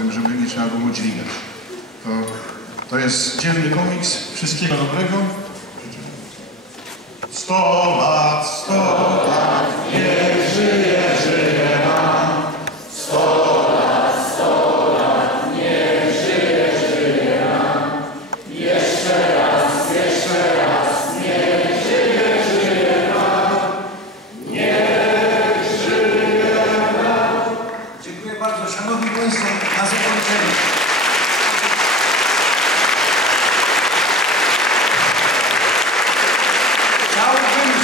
potem, żeby nie trzeba było dźwigać. To jest dzielny komiks. Wszystkiego dobrego. 100 lat, niech żyje, żyje nam. 100 lat, niech żyje, żyje nam. Jeszcze raz, niech żyje, żyje nam. Niech żyje nam. Dziękuję bardzo. Szanowni Państwo, na zakończenie.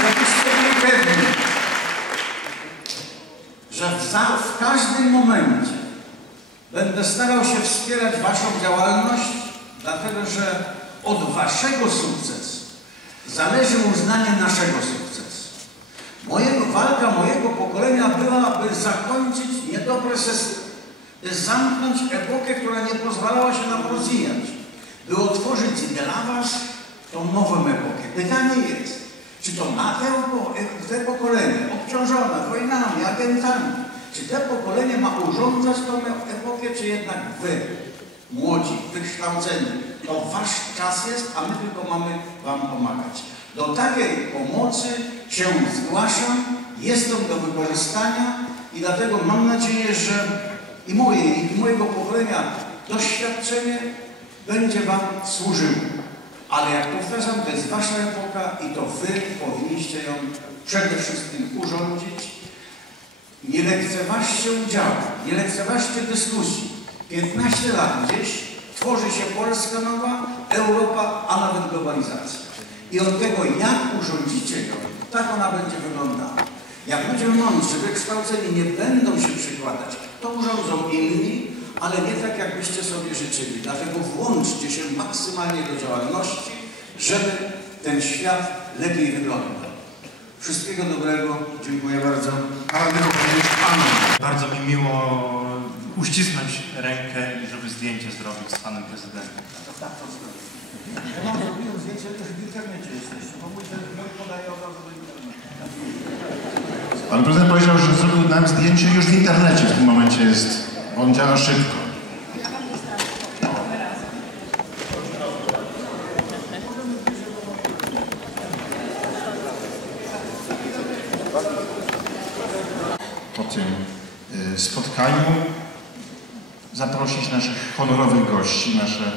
Żebyście byli pewni, że w każdym momencie będę starał się wspierać Waszą działalność, dlatego że od Waszego sukcesu zależy uznanie naszego sukcesu. Walka mojego pokolenia była, by zakończyć niedobre systemy, by zamknąć epokę, która nie pozwalała się nam rozwijać, by otworzyć dla Was tą nową epokę. Pytanie jest, czy to ma te pokolenie obciążone wojnami, agentami, czy te pokolenie ma urządzać tą epokę, czy jednak Wy, młodzi, wykształceni, to Wasz czas jest, a my tylko mamy Wam pomagać. Do takiej pomocy się zgłaszam, jestem do wykorzystania i dlatego mam nadzieję, że i mojego pokolenia doświadczenie będzie Wam służyło. Ale jak powtarzam, to jest Wasza epoka i to Wy powinniście ją przede wszystkim urządzić. Nie lekceważcie udziału, nie lekceważcie dyskusji. 15 lat gdzieś tworzy się Polska nowa, Europa, a nawet globalizacja. I od tego, jak urządzicie ją, tak ona będzie wyglądała. Jak ludzie mądrzy, wykształceni nie będą się przykładać, to urządzą inni, ale nie tak, jakbyście sobie życzyli. Dlatego włączcie się maksymalnie do działalności, żeby ten świat lepiej wyglądał. Wszystkiego dobrego. Dziękuję bardzo. Bardzo mi miło uścisnąć rękę i żeby zdjęcie zrobić z panem prezydentem. Tak, to zrobię. Ja mam zrobiłem zdjęcie, też w internecie jesteście, bo mój telefon podaje od razu do internetu. Pan prezydent powiedział, że zrobił nam zdjęcie już w internecie w tym momencie jest. On działa szybko. Po tym spotkaniu zaprosić naszych honorowych gości, nasze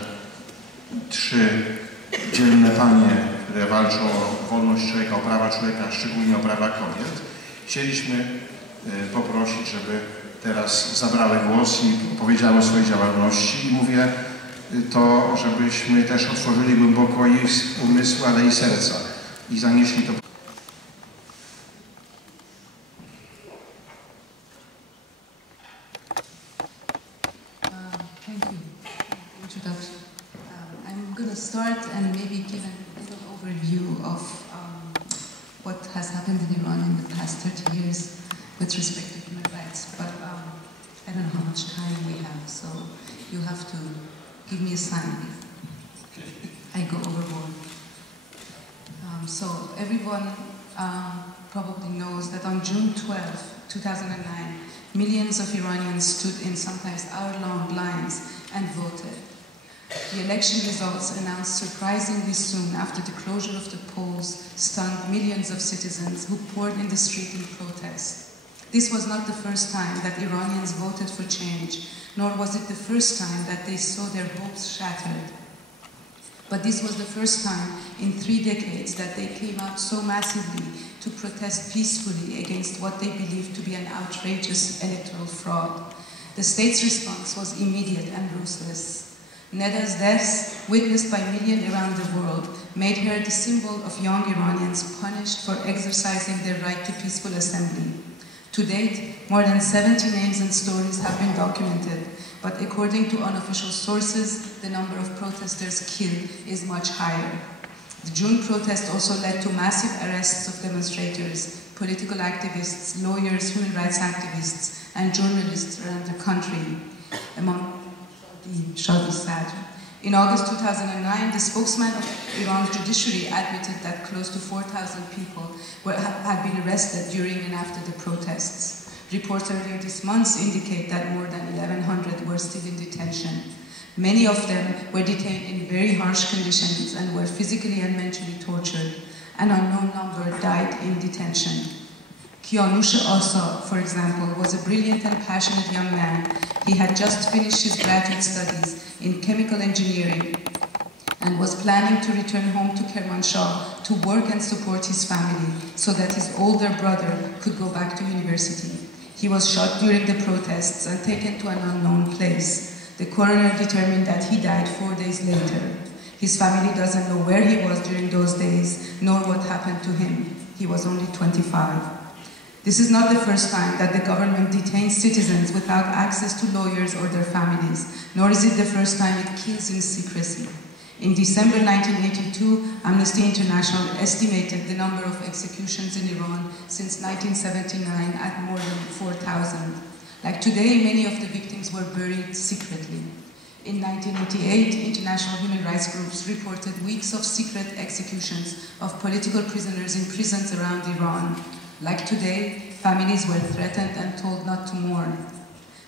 3 dzielne panie, które walczą o wolność człowieka, o prawa człowieka, a szczególnie o prawa kobiet. Chcieliśmy poprosić, żeby teraz zabrały głos i opowiedziały o swojej działalności. I mówię to, żebyśmy też otworzyli głęboko i umysły, ale i serca i zanieśli to. Thank you for the introduction. I'm going to start and maybe give a little overview of what has happened in Iran in the past 30 years with respect to human rights. But I don't know how much time we have, so you have to give me a sign if I go overboard. So everyone probably knows that on June 12, 2009, millions of Iranians stood in sometimes hour-long lines and voted. The election results announced surprisingly soon after the closure of the polls stunned millions of citizens who poured in the street in protest. This was not the first time that Iranians voted for change, nor was it the first time that they saw their hopes shattered. But this was the first time in 3 decades that they came out so massively to protest peacefully against what they believed to be an outrageous electoral fraud. The state's response was immediate and ruthless. Neda's death, witnessed by millions around the world, made her the symbol of young Iranians punished for exercising their right to peaceful assembly. To date, more than 70 names and stories have been documented, but according to unofficial sources, the number of protesters killed is much higher. The June protest also led to massive arrests of demonstrators, political activists, lawyers, human rights activists, and journalists around the country, among the Shadi Sadr. In August 2009, the spokesman of Iran's judiciary admitted that close to 4,000 people had been arrested during and after the protests. Reports earlier this month indicate that more than 1,100 were still in detention. Many of them were detained in very harsh conditions and were physically and mentally tortured. An unknown number died in detention. Kianoush Asa, for example, was a brilliant and passionate young man. He had just finished his graduate studies in chemical engineering and was planning to return home to Kermanshah to work and support his family so that his older brother could go back to university. He was shot during the protests and taken to an unknown place. The coroner determined that he died 4 days later. His family doesn't know where he was during those days, nor what happened to him. He was only 25. This is not the first time that the government detains citizens without access to lawyers or their families, nor is it the first time it kills in secrecy. In December 1982, Amnesty International estimated the number of executions in Iran since 1979 at more than 4,000. Like today, many of the victims were buried secretly. In 1988, international human rights groups reported weeks of secret executions of political prisoners in prisons around Iran. Like today, families were threatened and told not to mourn.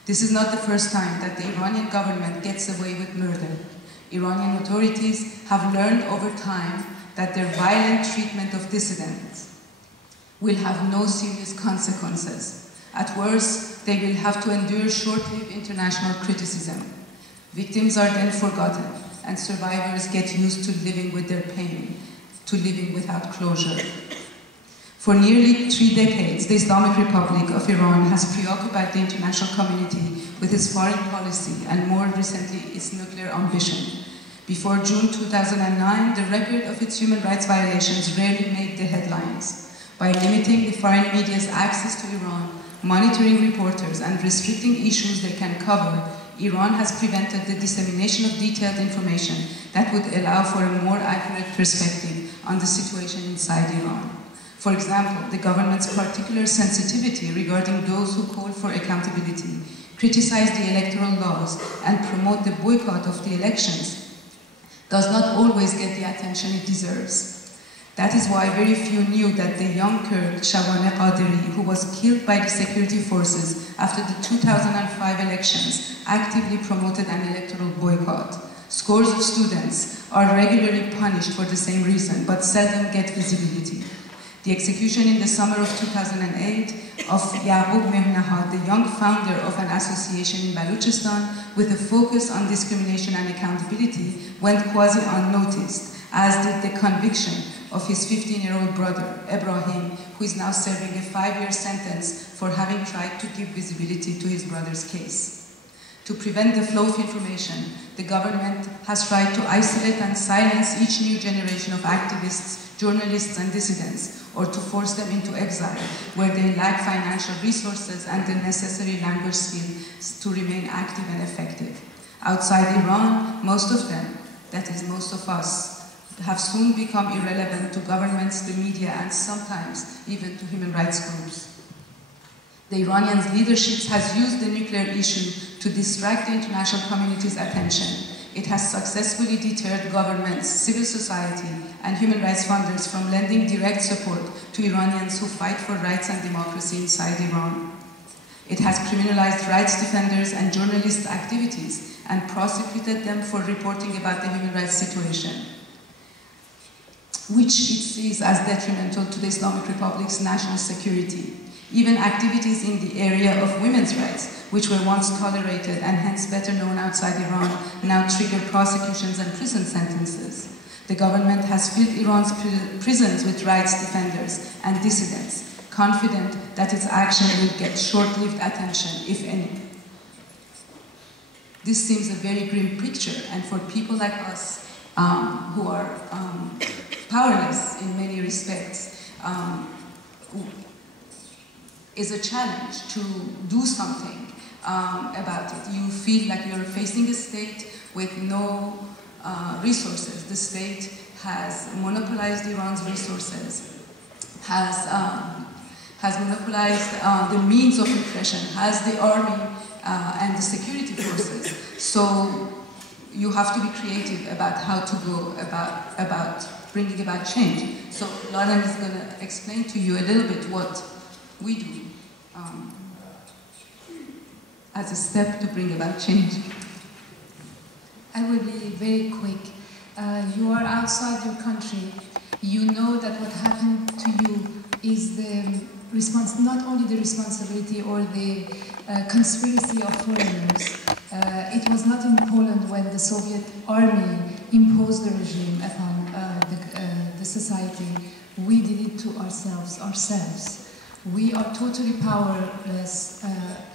This is not the first time that the Iranian government gets away with murder. Iranian authorities have learned over time that their violent treatment of dissidents will have no serious consequences. At worst, they will have to endure short-lived international criticism. Victims are then forgotten, and survivors get used to living with their pain, to living without closure. For nearly 3 decades, the Islamic Republic of Iran has preoccupied the international community with its foreign policy and more recently its nuclear ambition. Before June 2009, the record of its human rights violations rarely made the headlines. By limiting the foreign media's access to Iran, monitoring reporters, and restricting issues they can cover, Iran has prevented the dissemination of detailed information that would allow for a more accurate perspective on the situation inside Iran. For example, the government's particular sensitivity regarding those who call for accountability, criticize the electoral laws, and promote the boycott of the elections does not always get the attention it deserves. That is why very few knew that the young Kurd, Shabaneh Qaderi, who was killed by the security forces after the 2005 elections, actively promoted an electoral boycott. Scores of students are regularly punished for the same reason, but seldom get visibility. The execution in the summer of 2008 of Yaqub Mehnahad, the young founder of an association in Balochistan with a focus on discrimination and accountability, went quasi-unnoticed, as did the conviction of his 15-year-old brother, Ibrahim, who is now serving a 5-year sentence for having tried to give visibility to his brother's case. To prevent the flow of information, the government has tried to isolate and silence each new generation of activists, journalists, and dissidents, or to force them into exile, where they lack financial resources and the necessary language skills to remain active and effective. Outside Iran, most of them, that is most of us, have soon become irrelevant to governments, the media, and sometimes even to human rights groups. The Iranian leadership has used the nuclear issue to distract the international community's attention. It has successfully deterred governments, civil society, and human rights funders from lending direct support to Iranians who fight for rights and democracy inside Iran. It has criminalized rights defenders and journalists' activities and prosecuted them for reporting about the human rights situation, which it sees as detrimental to the Islamic Republic's national security. Even activities in the area of women's rights, which were once tolerated and hence better known outside Iran, now trigger prosecutions and prison sentences. The government has filled Iran's prisons with rights defenders and dissidents, confident that its action will get short-lived attention, if any. This seems a very grim picture, and for people like us who are powerless in many respects, is a challenge to do something about it. You feel like you're facing a state with no resources. The state has monopolized Iran's resources, has monopolized the means of repression, has the army and the security forces. So you have to be creative about how to go about bringing about change. So Lauren is going to explain to you a little bit what we do as a step to bring about change. I will be very quick. You are outside your country. You know that what happened to you is not only the responsibility or the conspiracy of foreigners. It was not in Poland when the Soviet army imposed the regime upon the society. We did it to ourselves. We are totally powerless,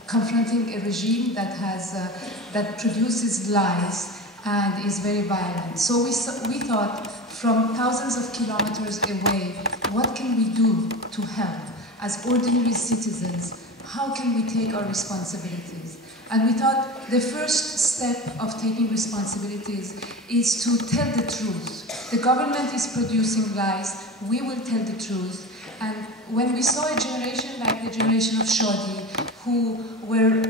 confronting a regime that produces lies and is very violent. So we thought, from thousands of kilometers away, what can we do to help? As ordinary citizens, how can we take our responsibilities? And we thought the first step of taking responsibilities is to tell the truth. The government is producing lies, we will tell the truth. And when we saw a generation like the generation of Shadi, who were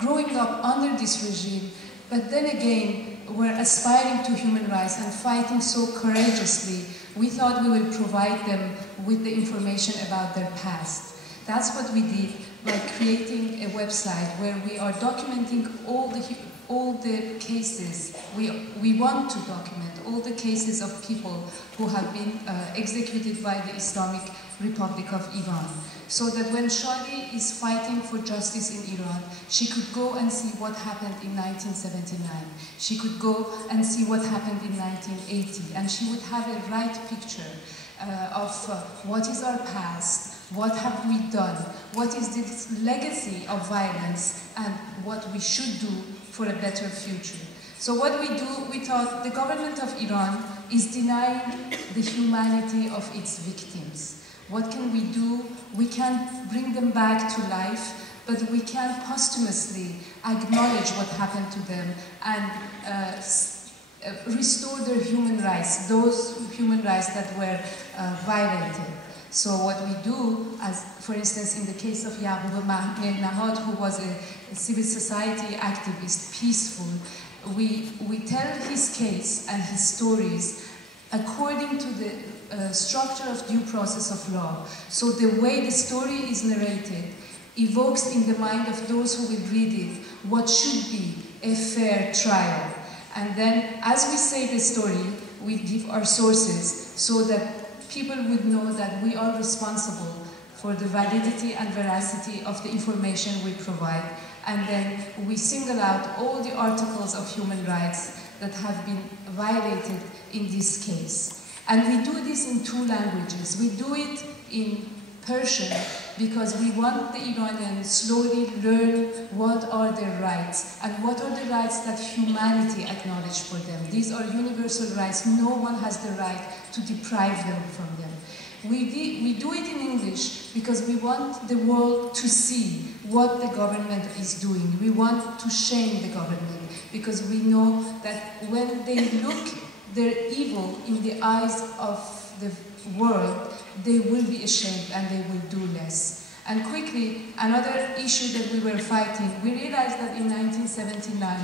growing up under this regime, but then again were aspiring to human rights and fighting so courageously, we thought we will provide them with the information about their past. That's what we did by creating a website where we are documenting all the cases. We want to document all the cases of people who have been executed by the Islamic Republic of Iran, so that when Shadi is fighting for justice in Iran, she could go and see what happened in 1979. She could go and see what happened in 1980, and she would have a right picture of what is our past, what have we done, what is this legacy of violence, and what we should do for a better future. So what we do, we thought the government of Iran is denying the humanity of its victims. What can we do? We can't bring them back to life, but we can posthumously acknowledge what happened to them and restore their human rights, those human rights that were violated. So what we do, as for instance in the case of Yaqub Mehnahad, who was a civil society activist, peaceful, we tell his case and his stories according to the structure of due process of law. So the way the story is narrated evokes in the mind of those who will read it what should be a fair trial. And then as we say the story, we give our sources so that people would know that we are responsible for the validity and veracity of the information we provide. And then we single out all the articles of human rights that have been violated in this case. And we do this in two languages. We do it in Persian because we want the Iranians slowly learn what are their rights and what are the rights that humanity acknowledges for them. These are universal rights. No one has the right to deprive them from them. We do it in English because we want the world to see what the government is doing. We want to shame the government because we know that when they look their evil in the eyes of the world, they will be ashamed and they will do less. And quickly, another issue that we were fighting, we realized that in 1979,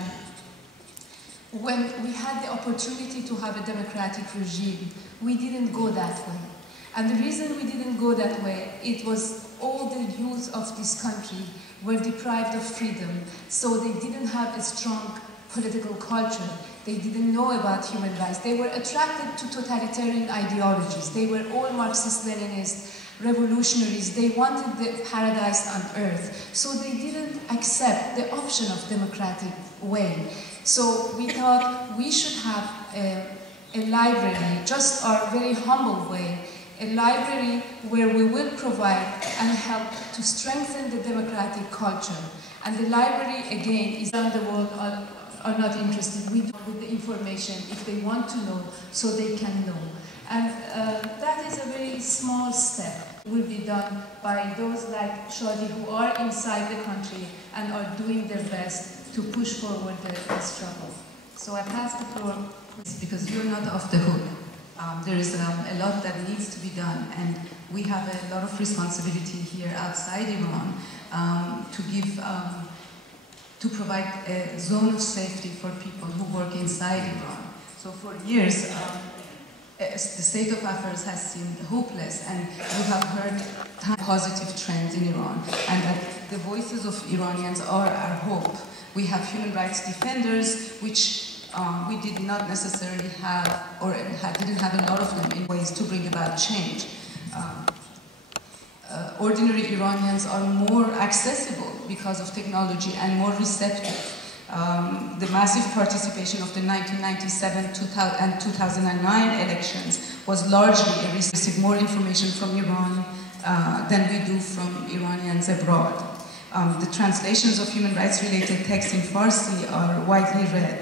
when we had the opportunity to have a democratic regime, we didn't go that way. And the reason we didn't go that way, it was all the youth of this country were deprived of freedom, so they didn't have a strong political culture. They didn't know about human rights. They were attracted to totalitarian ideologies. They were all Marxist-Leninist revolutionaries. They wanted the paradise on earth. So they didn't accept the option of democratic way. So we thought we should have a library, just our very humble way, a library where we will provide and help to strengthen the democratic culture. And the library, again, is around the world are not interested. We do with the information if they want to know, so they can know. And that is a very small step. Will be done by those like Shadi who are inside the country and are doing their best to push forward the struggle. So I pass the floor. Because you're not off the hook. There is a lot that needs to be done, and we have a lot of responsibility here outside Iran to provide a zone of safety for people who work inside Iran. So for years, the state of affairs has seemed hopeless, and we have heard positive trends in Iran, and that the voices of Iranians are our hope. We have human rights defenders, which we did not necessarily have, or didn't have a lot of them in ways to bring about change. Ordinary Iranians are more accessible because of technology and more receptive. The massive participation of the 1997 and 2009 elections was largely a receive more information from Iran than we do from Iranians abroad. The translations of human rights related texts in Farsi are widely read.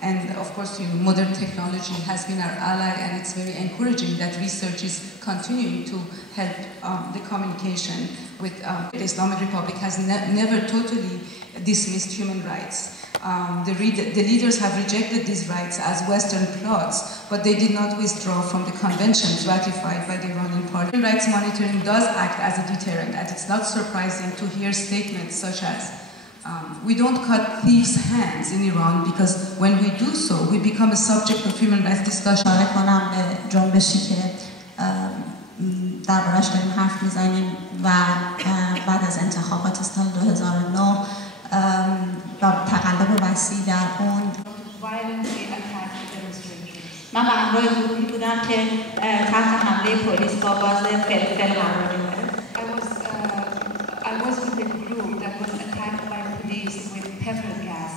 And of course, modern technology has been our ally, and it's very encouraging that research is continuing to help the communication with the Islamic Republic has never totally dismissed human rights. The leaders have rejected these rights as Western plots, but they did not withdraw from the conventions ratified by the Iranian parliament. Human rights monitoring does act as a deterrent, and it's not surprising to hear statements such as, we don't cut thieves' hands in Iran because when we do so, we become a subject of human rights discussion. دربارش داریم حرف میزنیم و بعد از انتخابات سال 2009 با تقلب وسیع در اون من به همراه گروهی بودم که تحت حمله پلیس با گاز فلفل قرار گرفت. I was with a group that was attacked by police with pepper gas.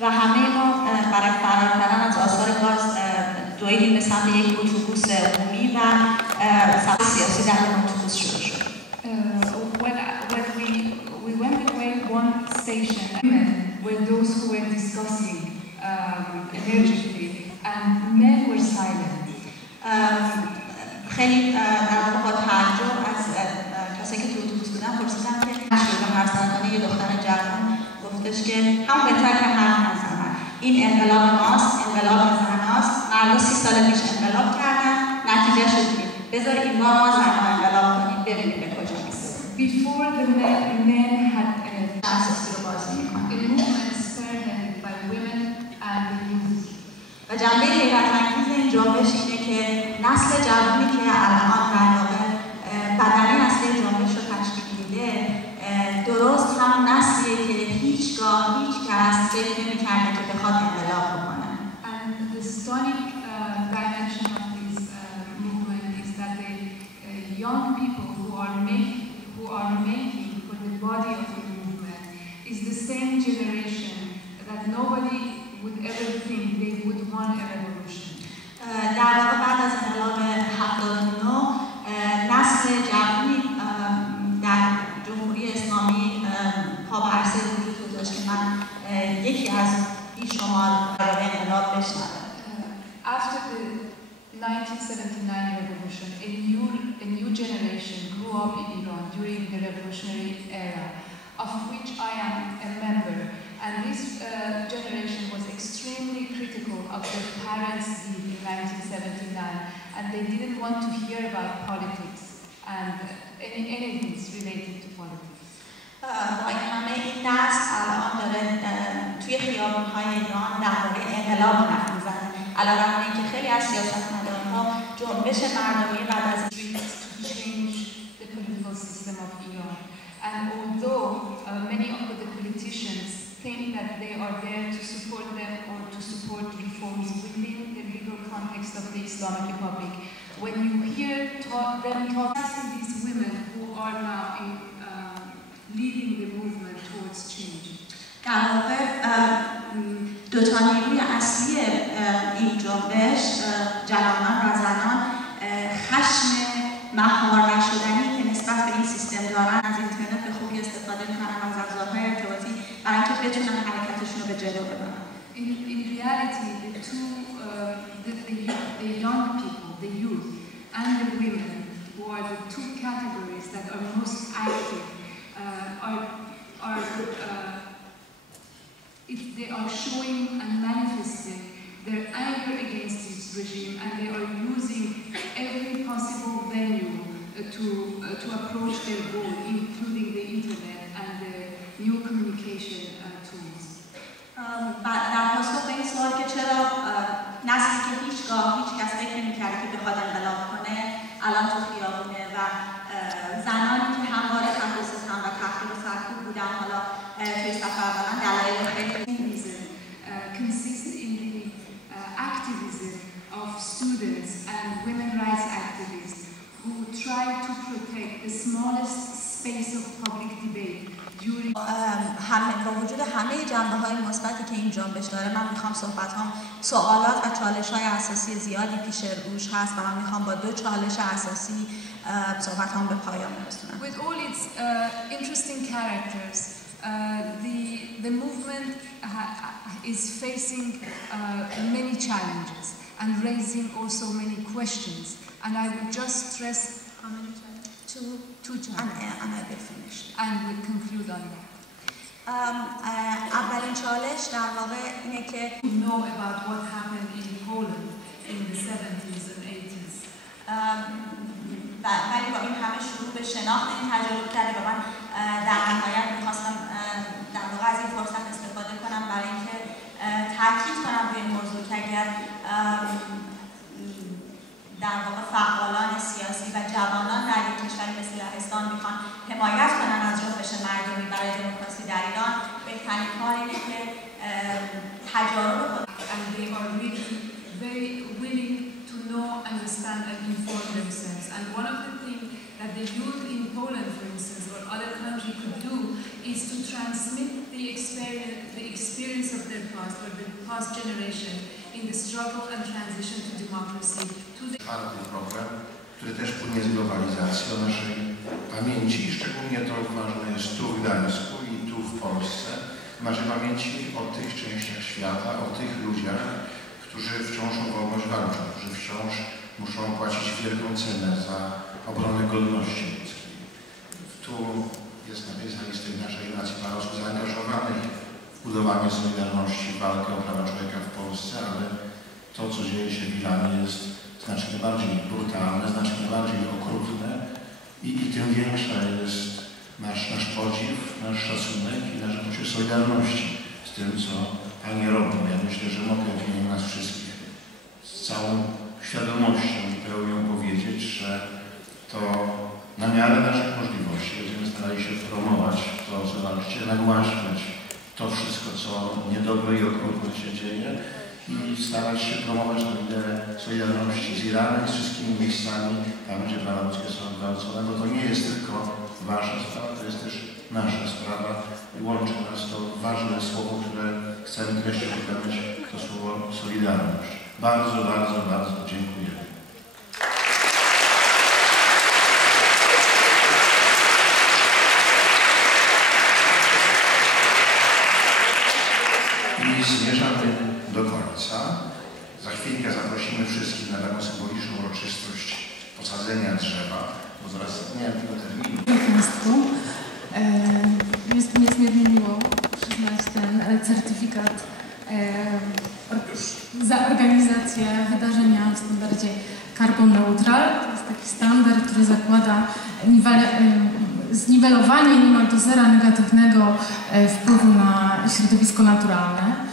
و همه ما برای فرار کردن از آثار گاز دویدیم به سمت یک اتوبوس عمومی و سمت سیاسی در اون اتوبوس شروع شد. We went away one station, women were those who were discussing energetically, and men were silent. خیلی در واقع با تعجب از کسایی که تو اتوبوس بودن پرسیدم که شروع حرف زدن یه دختر جوان گفتش که هم بهتر که حرف نزنن. این انقلاب ماست، انقلاب زناست. مردا 30 سال پیش انقلاب کردن، نتیجه شد بذار این بار ما زنان انقلاب کنیم ببینیم به کجا میرسیم. Before the men had اساسی رو بازی میکنن. a movement spearheaded by women and youth. و جنبه حیرت انگیز این جنبش اینه که نسل جوانی که الان در واقع بدنه اصلی جنبش رو تشکیل میده درست هم نسلیه که هیچگاه هیچ کس فکر نمی‌کرده که بخواد انقلاب بکنه. And the stunning dimension of this movement is that the young people who are making for the body of the movement is the same generation that nobody would ever think they would want a revolution. در واقع بعد از انقلاب 79 نسل جوانی در جمهوری اسلامی پا به عرصه وجود گذاشت که من یکی از بیشمار برای انقلاب بشنوم. After the 1979 revolution, a new generation grew up in Iran during the revolutionary era, of which I am a member. And this generation was extremely critical of their parents' deed in 1979, and they didn't want to hear about politics and anything related to politics. با این همه این نسل الان داره توی خیابان‌های ایران درباره انقلاب حرف میزنه. علیرغم اینکه خیلی از سیاستمدارها جنبش مردمی بعد از to change the political system of Iran. And although many of the politicians think that they are there to support them or to support reforms within the legal context of the Islamic Republic, when you hear them talking these women who are now leading the movement towards change. در واقع دو تا نیروی اصلی این جنبش جوانان و زنان خشم مهار نشدنی که نسبت به این سیستم دارن از اینترنت به خوبی استفاده میکنن از ابزارهای ارتباطی برای اینکه بتونن حرکتشون رو به جلو ببرن. In reality, the young people, the youth, and the women, who are the two categories that are most active, they are showing and manifesting their anger against this regime, and they are using every possible venue to approach their goal, including the internet and the new communication tools. در پاسخ به این سوال که چرا نسلی که هیچگاه هیچ کس فکر نمی‌کرده که بخواد انقلاب کنه الان تو خیابونه و زنانی که همواره تحت ستم و تحقیر و سرکوب بودن حالا توی صف اولن دلایل خیلی consists همه جنبه‌های مثبتی که این جنبش داره من میخوام سوالات و چالش‌های اساسی زیادی پیش روش هست و من میخوام با 2 چالش اساسی صحبتام به پایان برسونم. With all its interesting characters, the movement is facing many challenges and raising also many questions. And I would just stress how many challenges? Two challenges. And I will finish. And we'll conclude on that. اولین چالش در واقع اینه که know about what happened in Poland in the 70s and 80s. ولی با این همه شروع به شناخت این تجارب کرده و من در نهایت میخواستم در واقع از این فرصت استفاده کنم برای اینکه تاکید کنم به این موضوع که اگر در واقع فعالان سیاسی و جوانان در یک کشوری مثل لهستان میخوان حمایت کنن از جنبش مردمی برای دموکراسی در ایران، بهترین کار اینه که تجارب and they are really very willing to know, understand and inform themselves. And one of the things that the youth in Poland, for instance, or other countries could do is to transmit the experience of their past or the past generation in the struggle and transition to democracy to the problem, który też płynie z globalizacją naszej pamięci i szczególnie to ważne jest tu w Gdańsku i tu w Polsce, w naszej pamięci o tych częściach świata, o tych ludziach, którzy wciąż o wolność walczą, którzy wciąż muszą płacić wielką cenę za obronę godności ludzkiej. Tu jest napisane z tej naszej nacji parę osób zaangażowanych w budowanie solidarności, walkę o prawa człowieka w Polsce, ale to, co dzieje się w Iranie, jest znacznie bardziej brutalne, znacznie bardziej okrutne i tym większa jest nasz podziw, nasz szacunek i nasze poczucie solidarności z tym, co Pani robią. Ja myślę, że mogę w imieniu nas wszystkich z całą świadomością i pełnią powiedzieć, że to na miarę naszych możliwości będziemy starali się promować to, co walczycie, nagłaśniać to wszystko, co niedobre i okrutne się dzieje i starać się promować tę ideę solidarności z Iranem, z wszystkimi miejscami, tam gdzie prawa ludzkie są gwałcone, bo to nie jest tylko Wasza sprawa, to jest też nasza sprawa i łączy nas to ważne słowo, które chcemy wreszcie wybrać, to słowo solidarność. Bardzo, bardzo, bardzo dziękuję. I zmierzamy do końca. Za chwilkę zaprosimy wszystkich na taką symboliczną uroczystość posadzenia drzewa, bo zaraz nie wiem tego terminu. Państwu, jest mi niezmiernie miło przyznać ten certyfikat za organizację wydarzenia w standardzie Carbon Neutral. To jest taki standard, który zakłada zniwelowanie niemal do zera negatywnego wpływu na środowisko naturalne.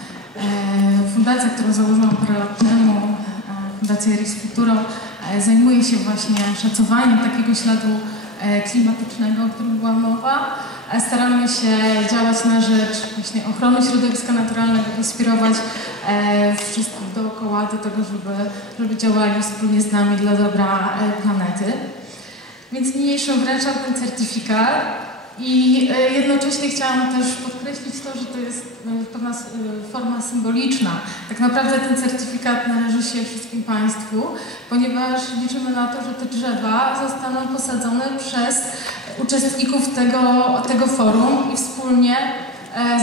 Fundacja, którą założyłam parę lat temu, Fundacja Ris Futuro, zajmuje się właśnie szacowaniem takiego śladu klimatycznego, o którym była mowa. Staramy się działać na rzecz właśnie ochrony środowiska naturalnego, inspirować wszystkich dookoła do tego, żeby działali wspólnie z nami dla dobra planety. Więc niniejszym wręczam ten certyfikat i jednocześnie chciałam też podkreślić to, że to jest pewna forma symboliczna. Tak naprawdę ten certyfikat należy się wszystkim Państwu, ponieważ liczymy na to, że te drzewa zostaną posadzone przez uczestników tego forum i wspólnie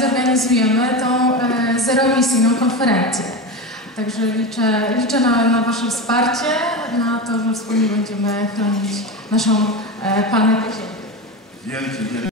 zorganizujemy tą zeroemisyjną konferencję. Także liczę na Wasze wsparcie, na to, że wspólnie będziemy chronić naszą planetę Ziemię. Wielkie